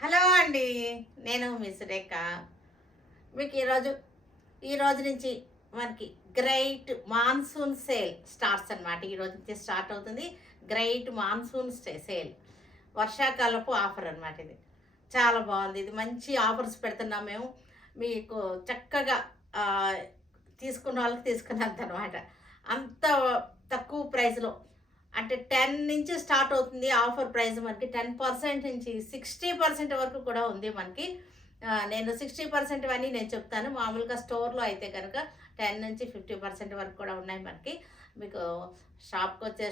Hello అండి. నేను మీ సురేఖ. మీకు ఈ రోజు నుంచి మనకి గ్రేట్ మాన్సూన్ సేల్ స్టార్ట్స్ అనమాట. ఈరోజు నుంచి స్టార్ట్ అవుతుంది గ్రేట్ మాన్సూన్ సేల్. వర్షాకాలపు ఆఫర్ అనమాట ఇది. చాలా బాగుంది. ఇది మంచి ఆఫర్స్ పెడుతున్నాం మేము. మీకు చక్కగా తీసుకున్న వాళ్ళకి తీసుకున్నంత అనమాట. అంత తక్కువ ప్రైస్లో అంటే 10 నుంచి స్టార్ట్ అవుతుంది ఆఫర్ ప్రైస్. మనకి 10% నుంచి 60% వరకు కూడా ఉంది మనకి. నేను 60% అని నేను చెప్తాను. మామూలుగా స్టోర్లో అయితే కనుక 10 నుంచి 50% వరకు కూడా ఉన్నాయి మనకి. మీకు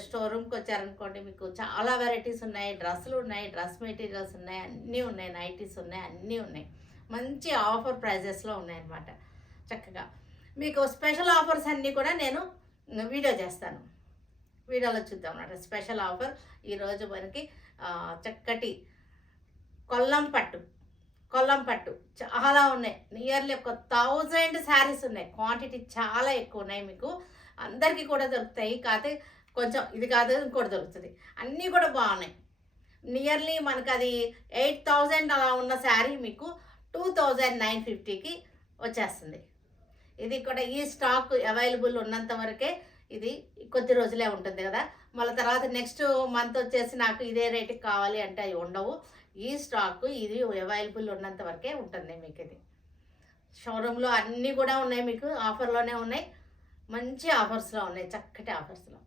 స్టోర్ రూమ్కి వచ్చారనుకోండి, మీకు చాలా వెరైటీస్ ఉన్నాయి. డ్రెస్సులు ఉన్నాయి, డ్రెస్ మెటీరియల్స్ ఉన్నాయి, అన్నీ ఉన్నాయి, నైటీస్ ఉన్నాయి, అన్నీ ఉన్నాయి. మంచి ఆఫర్ ప్రైజెస్లో ఉన్నాయన్నమాట. చక్కగా మీకు స్పెషల్ ఆఫర్స్ అన్నీ కూడా నేను వీడియో చేస్తాను. వీడియోలో చూద్దాం అన్నమాట. స్పెషల్ ఆఫర్ ఈరోజు మనకి చక్కటి కొల్లం పట్టు చాలా ఉన్నాయి. నియర్లీ ఒక 1000 శారీస్ ఉన్నాయి. క్వాంటిటీ చాలా ఎక్కువ ఉన్నాయి. మీకు అందరికీ కూడా దొరుకుతాయి. కాకపోతే కొంచెం ఇది కాదు ఇంకోటి దొరుకుతుంది. అన్నీ కూడా బాగున్నాయి. నియర్లీ మనకు అది 8000 అలా ఉన్న శారీ మీకు 2950కి వచ్చేస్తుంది. ఇది కూడా ఈ స్టాక్ అవైలబుల్ ఉన్నంత వరకే ఇది కొద్ది రోజులే ఉంటుంది కదా. మళ్ళీ తర్వాత నెక్స్ట్ మంత్ వచ్చేసి నాకు ఇదే రేటుకి కావాలి అంటే అవి ఉండవు. ఈ స్టాక్ ఇది అవైలబుల్ ఉన్నంత వరకే ఉంటుంది మీకు. ఇది షోరూంలో అన్నీ కూడా ఉన్నాయి, మీకు ఆఫర్లోనే ఉన్నాయి. మంచి ఆఫర్స్లో ఉన్నాయి, చక్కటి ఆఫర్స్లో.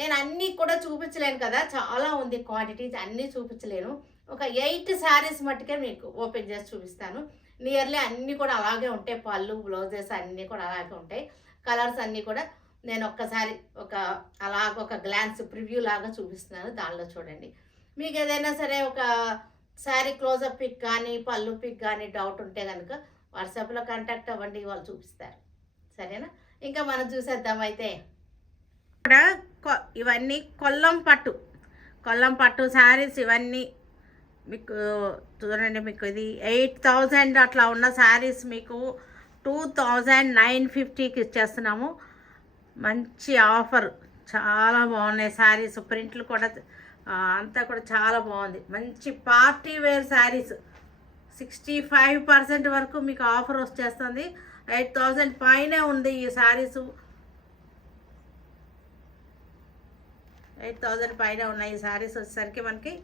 నేను అన్నీ కూడా చూపించలేను కదా, చాలా ఉంది క్వాంటిటీస్, అన్నీ చూపించలేను. ఒక 8 శారీస్ మట్టుకే మీకు ఓపెన్ చేసి చూపిస్తాను. నియర్లీ అన్నీ కూడా అలాగే ఉంటాయి. పళ్ళు, బ్లౌజెస్ అన్నీ కూడా అలాగే ఉంటాయి. కలర్స్ అన్నీ కూడా నేను ఒక్కసారి ఒక గ్లాన్స్ ప్రివ్యూ లాగా చూపిస్తున్నాను. దానిలో చూడండి. మీకు ఏదైనా సరే ఒక శారీ క్లోజప్ పిక్ కానీ పళ్ళు పిక్ కానీ డౌట్ ఉంటే కనుక వాట్సాప్లో కాంటాక్ట్ అవ్వండి, వాళ్ళు చూపిస్తారు. సరేనా? ఇంకా మనం చూసేద్దాం. అయితే ఇక్కడ ఇవన్నీ కొల్లం పట్టు శారీస్ ఇవన్నీ మీకు చూడండి. మీకు ఇది 8000 అట్లా ఉన్న శారీస్ మీకు 2950కి ఇచ్చేస్తున్నాము. మంచి ఆఫర్, చాలా బాగున్నాయి శారీస్. ప్రింట్లు కూడా అంతా కూడా చాలా బాగుంది. మంచి పార్టీ వేర్ శారీస్ 65% వరకు మీకు ఆఫర్ వచ్చేస్తుంది. 8000 పైనే ఉంది ఈ శారీసు. 8000 పైన ఉన్నాయి ఈ శారీస్. వచ్చేసరికి మనకి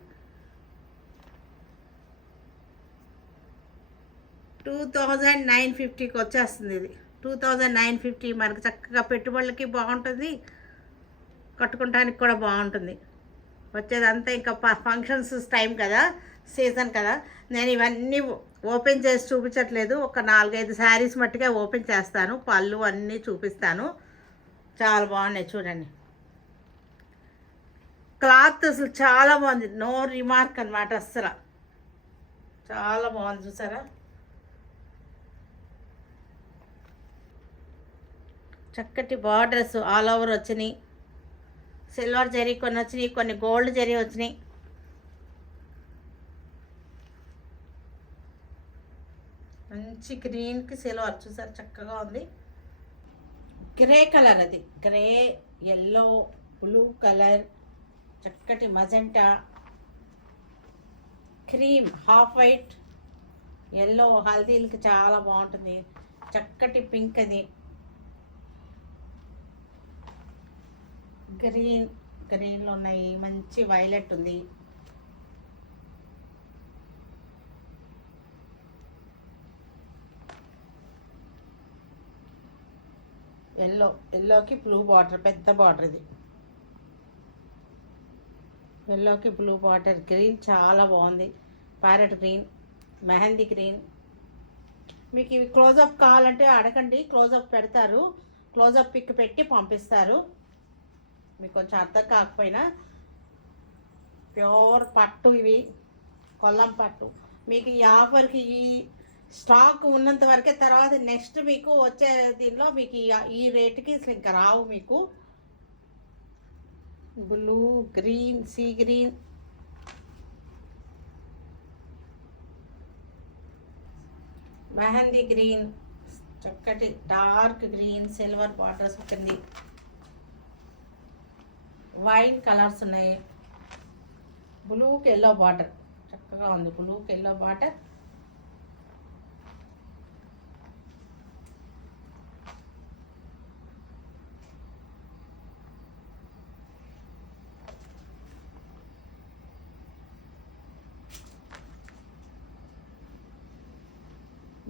2950కి వచ్చేస్తుంది. ఇది 2950 మనకి చక్కగా పెట్టుబడులకి బాగుంటుంది, కట్టుకోవడానికి కూడా బాగుంటుంది. వచ్చేదంతా ఇంకా ఫంక్షన్స్ టైం కదా, సీజన్ కదా. నేను ఇవన్నీ ఓపెన్ చేసి చూపించట్లేదు. ఒక 4-5 శారీస్ మట్టుగా ఓపెన్ చేస్తాను. పళ్ళు అన్నీ చూపిస్తాను. చాలా బాగున్నాయి చూడండి. క్లాత్ అసలు చాలా బాగుంది, నో రిమార్క్ అనమాట. అస్సలు చాలా బాగుంది. చూసారా? చక్కటి బార్డర్స్ ఆల్ ఓవర్ వచ్చినాయి. సిల్వర్ జరీ కొన్ని వచ్చినాయి, కొన్ని గోల్డ్ జరీ వచ్చినాయి. మంచి గ్రీన్కి సిల్వర్ చూసారు, చక్కగా ఉంది. గ్రే కలర్, అది గ్రే, ఎల్లో, బ్లూ కలర్, చక్కటి magenta, cream, half white, yellow, హల్దీలకి చాలా బాగుంటుంది. చక్కటి పింక్, అది గ్రీన్లో ఉన్నాయి. మంచి వైలెట్ ఉంది. ఎల్లోకి బ్లూ బార్డర్, పెద్ద బార్డర్. ఇది ఎల్లోకి బ్లూ బార్డర్. గ్రీన్ చాలా బాగుంది. Parrot green, mehndi green. మీకు ఇవి క్లోజప్ కావాలంటే అడగండి, క్లోజప్ పెడతారు. క్లోజప్ పిక్ పెట్టి పంపిస్తారు. మీకు కొంచెం అర్థం కాకపోయినా ప్యూర్ పట్టు, ఇవి కొల్లం పట్టు. మీకు ఈ ఆఫర్కి ఈ స్టాక్ ఉన్నంత వరకే. తర్వాత నెక్స్ట్ మీకు వచ్చే దీనిలో మీకు ఈ రేటుకి అసలు ఇంకా రావు. మీకు blue, green, sea green, mehndi green, చక్కటి డార్క్ గ్రీన్, సిల్వర్ బార్డర్స్ ఉంటుంది. వైన్ కలర్స్ ఉన్నాయి. బ్లూకి ఎల్లో బార్డర్, చక్కగా ఉంది బ్లూకి ఎల్లో బార్డర్.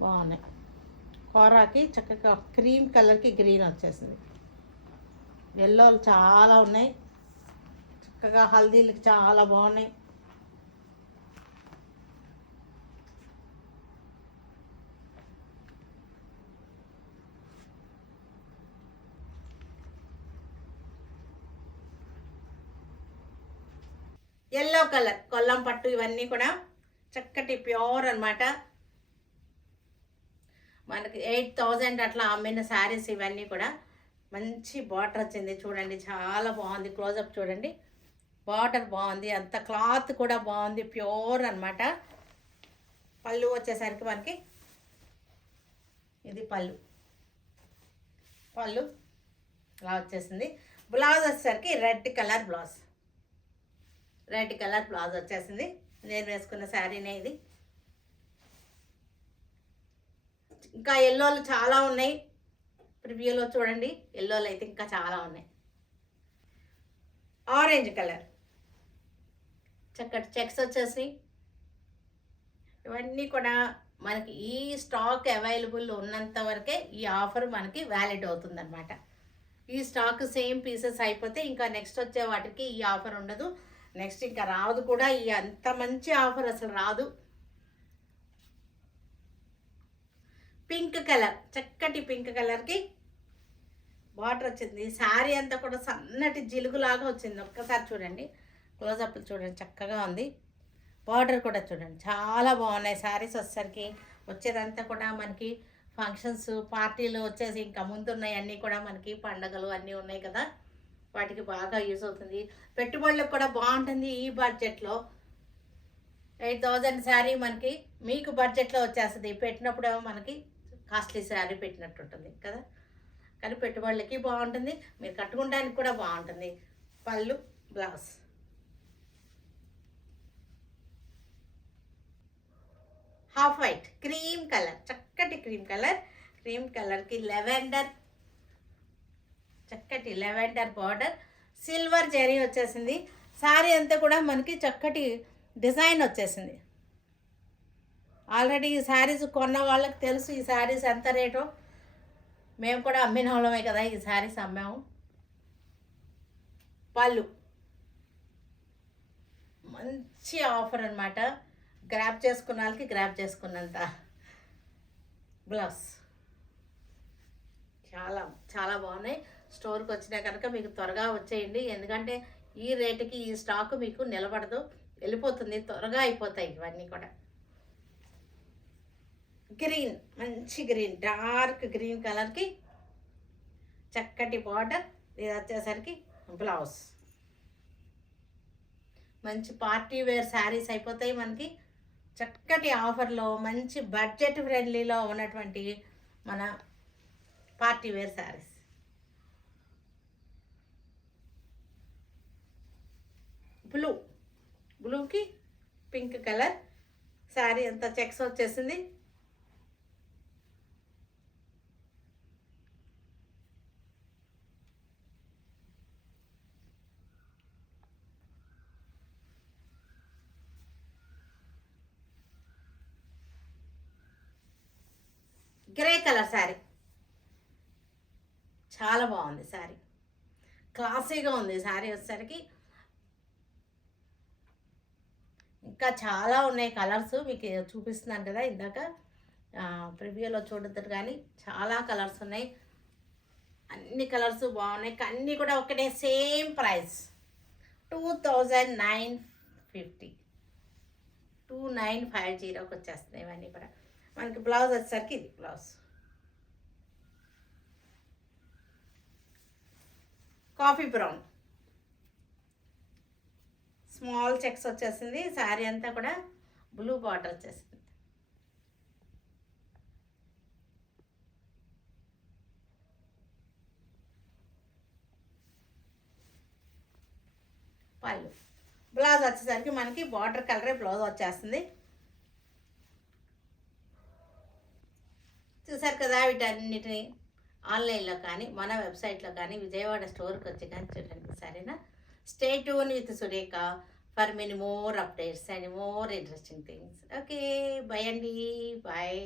బాగున్నాయి. కూరకి చక్కగా క్రీమ్ కలర్కి గ్రీన్ వచ్చేసింది. ఎల్లోలు చాలా ఉన్నాయి, చక్కగా హల్దీలకి చాలా బాగున్నాయి. ఎల్లో కలర్ కొల్లం పట్టు, ఇవన్నీ కూడా చక్కటి ప్యూర్ అనమాట. మనకి 8,000 అట్లా అమ్మిన శారీస్ ఇవన్నీ కూడా. మంచి బార్డర్ వచ్చింది చూడండి, చాలా బాగుంది. క్లోజప్ చూడండి, బార్డర్ బాగుంది, అంత క్లాత్ కూడా బాగుంది, ప్యూర్ అనమాట. పళ్ళు వచ్చేసరికి మనకి ఇది పళ్ళు ఇలా వచ్చేసింది. బ్లౌజ్ వచ్చేసరికి రెడ్ కలర్ బ్లౌజ్ వచ్చేసింది. నేను వేసుకున్న శారీనే ఇది. ఇంకా ఎల్లోలు చాలా ఉన్నాయి, ప్రివ్యూలో చూడండి. ఎల్లోలు అయితే ఇంకా చాలా ఉన్నాయి. ఆరెంజ్ కలర్ చక్కటి చెక్స్ వచ్చేసి, ఇవన్నీ కూడా మనకి ఈ స్టాక్ అవైలబుల్ ఉన్నంత వరకే ఈ ఆఫర్ మనకి వ్యాలిడ్ అవుతుందన్నమాట. ఈ స్టాక్ సేమ్ పీసెస్ అయిపోతే ఇంకా నెక్స్ట్ వచ్చే వాటికి ఈ ఆఫర్ ఉండదు. నెక్స్ట్ ఇంకా రాదు కూడా. ఈ అంత మంచి ఆఫర్ అసలు రాదు. పింక్ కలర్, చక్కటి పింక్ కలర్కి బార్డర్ వచ్చింది. శారీ అంతా కూడా సన్నటి జిలుగులాగా వచ్చింది. ఒక్కసారి చూడండి, క్లోజప్ చూడండి, చక్కగా ఉంది. బార్డర్ కూడా చూడండి, చాలా బాగున్నాయి శారీస్. వచ్చేదంతా కూడా మనకి ఫంక్షన్స్, పార్టీలు వచ్చేసి ఇంకా ముందున్నాయి అన్నీ కూడా. మనకి పండగలు అన్నీ ఉన్నాయి కదా, వాటికి బాగా యూజ్ అవుతుంది. పెట్టుబడులకు కూడా బాగుంటుంది. ఈ బడ్జెట్లో 8,000 శారీ మనకి మీకు బడ్జెట్లో వచ్చేస్తుంది. పెట్టినప్పుడు మనకి కాస్ట్లీ శారీ పెట్టినట్టు ఉంటుంది కదా, కానీ పెట్టుబడులకి బాగుంటుంది, మీరు కట్టుకోవడానికి కూడా బాగుంటుంది. పళ్ళు, blouse. Half white cream colour, చక్కటి క్రీమ్ కలర్కి చక్కటి లెవెండర్ బార్డర్, సిల్వర్ జరీ వచ్చేసింది. శారీ అంతా కూడా మనకి చక్కటి డిజైన్ వచ్చేసింది. ఆల్రెడీ ఈ శారీస్ కొన్న వాళ్ళకి తెలుసు ఈ శారీస్ ఎంత రేటో. మేము కూడా అమ్మిన వాళ్ళమే కదా, ఈ శారీస్ అమ్మాము. పళ్ళు మంచి ఆఫర్ అనమాట. గ్రాప్ చేసుకున్న వాళ్ళకి గ్రాప్ చేసుకున్నంత. బ్లౌజ్ చాలా చాలా బాగున్నాయి. స్టోర్కి వచ్చినా కనుక మీకు త్వరగా వచ్చేయండి, ఎందుకంటే ఈ రేటుకి ఈ స్టాక్ మీకు నిలబడదు, వెళ్ళిపోతుంది, త్వరగా అయిపోతాయి ఇవన్నీ కూడా. గ్రీన్, మంచి గ్రీన్, డార్క్ గ్రీన్ కలర్కి చక్కటి బార్డర్. ఇది వచ్చేసరికి బ్లౌజ్. మంచి పార్టీ వేర్ శారీస్ అయిపోతాయి మనకి చక్కటి ఆఫర్లో. మంచి బడ్జెట్ ఫ్రెండ్లీలో ఉన్నటువంటి మన పార్టీ వేర్ శారీస్. బ్లూకి పింక్ కలర్ శారీ అంతా చెక్స్ వచ్చేసింది. గ్రే కలర్ శారీ చాలా బాగుంది. శారీ క్లాసీగా ఉంది. శారీ వచ్చేసరికి ఇంకా చాలా ఉన్నాయి కలర్స్, మీకు చూపిస్తున్నాను కదా ఇందాక ప్రివ్యూలో చూడద్దు, కానీ చాలా కలర్స్ ఉన్నాయి. అన్ని కలర్స్ బాగున్నాయి, అన్నీ కూడా ఒకటే సేమ్ ప్రైస్ 2,950 2950కి వచ్చేస్తున్నాయి ఇవన్నీ కూడా మనకి. బ్లౌజ్ వచ్చేసరికి ఇది blouse coffee brown, small checks వచ్చేసింది. శారీ అంతా కూడా బ్లూ బార్డర్ వచ్చేసింది. పళ్ళు, బ్లౌజ్ వచ్చేసరికి మనకి బార్డర్ కలరే బ్లౌజ్ వచ్చేస్తుంది. చూసారు కదా, వీటన్నిటిని ఆన్లైన్లో కానీ మన వెబ్సైట్లో కానీ విజయవాడ స్టోర్కి వచ్చి కానీ చూడండి. సరేనా? Stay tune with Surekha for many more updates and more interesting things. Okay, by అండి, బాయ్.